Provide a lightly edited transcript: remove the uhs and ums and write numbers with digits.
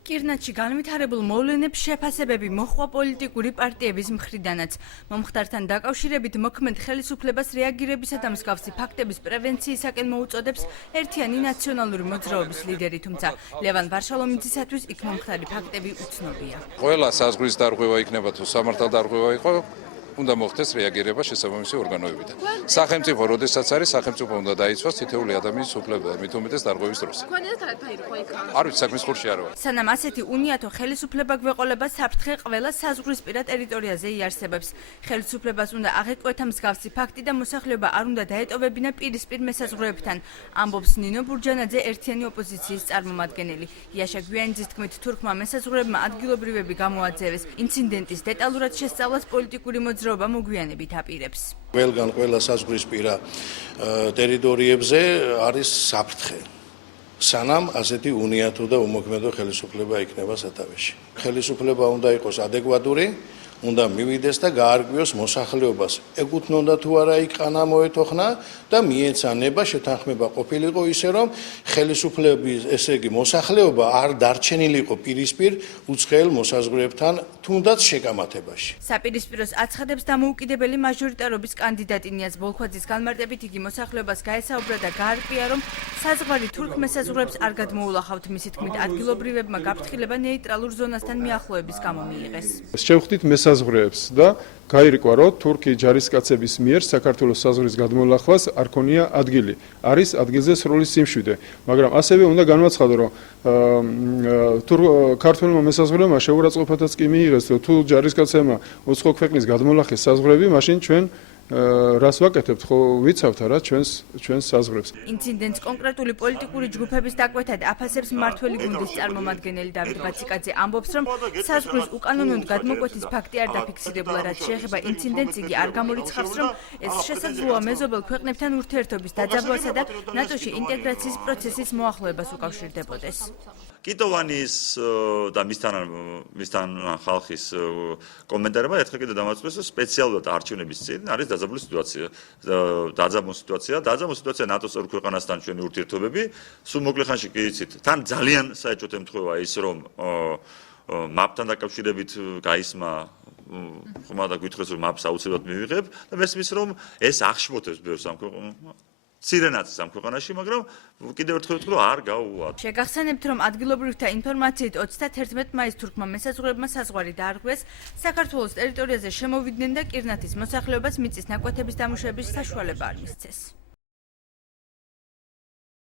კირნატში განვითარებულ მოვლენებს შეფასებები მოჰყვა პოლიტიკური პარტიების მხრიდანაც. მომხდართან დაკავშირებით მოქმედ ხელისუფლებას რეაგირებისა და მსგავსი ფაქტების პრევენციისაკენ მოუწოდებს ერთიანი ნაციონალური მოძრაობის ლიდერი, თუმცა ლევან ვარშალომიძისათვის იქ მომხდარი ფაქტები უცნობია. ყველა საზღვრის დარღვევა იქნება თუ სამართალდარღვევა იყო, უნდა მოხდეს რეაგირება შესაბამისი ორგანოებიდან. სახელმწიფო, როდესაც არის, სახელმწიფო უნდა დაიცვას თითოეული ადამიანის უფლება, მით უმეტეს დარღვევის დროს. არ ვიცი, საქმის ხურში არ ვარ. სანამ ასეთი უნიათო ხელისუფლება გვეყოლება, საფრთხე ყველა საზღვრისპირა ტერიტორიაზე იარსებებს. ხელისუფლებას უნდა აღეკვეთა მსგავსი ფაქტი და მოსახლეობა არ უნდა დაეტოვებინა პირისპირ მესაზღვრეებთან, ამბობს ნინო ბურჯანაძე, ერთიანი ოპოზიციის წარმომადგენელი. იაშა გვიანიძის თქმით, თურქმა მესაზღვრეებმა ადგილობრივები გამოაძევეს. ინციდენტის დეტალურად შესწავლას პოლიტიკური მოძრაობა მოგვიანებით აპირებს. ყველგან ყველა საზღვრისპირა ტერიტორიებზე არის საფრთხე. სანამ ასეთი უნიათო და უმოქმედო ხელისუფლება იქნება სათავეში. ხელისუფლება უნდა იყოს ადეკვატური, უნდა მივიდეს და გაარკვიოს მოსახლეობას. ეკუთვნოდა თუ არა იქ ყანა მოეთოხნა და მიეცანება შეთანხმება ყოფილიყო ისე რომ ხელისუფლების, ესე იგი მოსახლეობა არ დარჩენილიყო პირისპირ უცხოელ მოსაზღვრეებთან თუნდაც შეკამათებაში. საპირისპიროს აცხადებს დამოუკიდებელი მაჟორიტარობის კანდიდატი ნიაზ ბოლქვაძის განმარტებით იგი მოსახლეობას გაესაუბრა და გაარკვია რომ საზღვარი თურქ მესაზღვრეებს არ გადმოულახავთ. მისი თქმით ადგილობრივებმა გაფრთხილება ნეიტრალურ ზონასთან მიახლოების გამო მიიღეს. შევხვდით მესაზღვრეებს და გაირკვა, რომ თურქი ჯარისკაცების მიერ საქართველოს საზღვრის გადმოლახვას არ ქონია ადგილი. არის ადგილზე სრული სიმშვიდე, მაგრამ ასევე უნდა განვაცხადო, რომ ქართველმა მესაზღვრეებმა შეურაცხყოფათაც კი მიიღეს, რომ თუ ჯარისკაცებმა უცხო ქვეყნის გადმოლახეს საზღვრები, მაშინ ჩვენ რას ვაკეთებთ, ხო ვიცავთ არა ჩვენს საზღვრებს. ინციდენტს კონკრეტული პოლიტიკური ჯგუფების დაკვეთად აფასებს მმართველი გუნდის წარმომადგენელი დავით ბაციკაძე, ამბობს, რომ საზღვრის უკანონოდ გადმოკვეთის ფაქტი არ დაფიქსირებულა, რაც შეეხება ინციდენტს იგი არ გამორიცხავს, რომ ეს შესაძლოა მეზობელ ქვეყნებთან ურთიერთობის დაძაბვასა და ნატოში ინტეგრაციის პროცესის მოახლოებას უკავშირდებოდეს. კიტოვანის და მისთან ხალხის კომენტარებმა ერთხელ კიდევ დამარცხეს, რომ სპეციალურად არჩევნების წინ არის დაძაბული სიტუაცია. დაძაბული სიტუაცია ნატოს წევრ ქვეყანასთან ჩვენი ურთიერთობები, სულ მოკლე ხანში კი იცით, თან ძალიან საერთოდ ემთხვევა ის, რომ მაპთან დაკავშირებით გაისმა ხომა და გითხრეს, რომ მაპს აუცილებლად მივიღებ და მესმის, რომ ეს აღშფოთებს ბევრს ამ ცირენაც ამ ქვეყანაში, მაგრამ კიდევ ერთხელ ვთქვი, რომ არ გაუვათ. შეგახსენებთ, რომ ადგილობრივთა ინფორმაციით 31 მაისს თურქმა მესაზღვრეებმა საზღვარი დაარღვიეს, საქართველოს ტერიტორიაზე შემოვიდნენ და კირნატის მოსახლეობას მიწის ნაკვეთების დამუშავების საშუალება არ მისცეს.